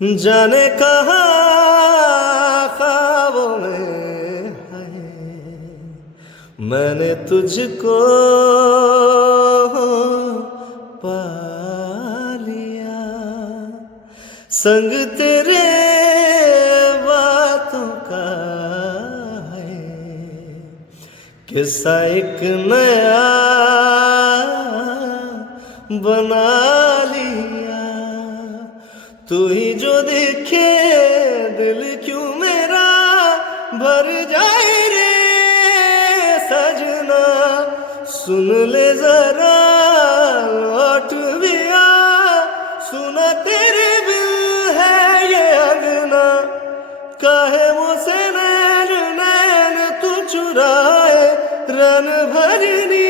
जाने कहाँ ख्वाबों में है मैंने तुझको पा लिया। संग तेरे बातों का है किस्सा एक नया बना लिया। तू ही जो देखे दिल क्यों मेरा भर जाए रे सजना। सुन ले जरा लौट भी आ, सुना तेरे बिल है ये अंगना। काहे मुझसे नैन नैन तू चुराए रन भरनी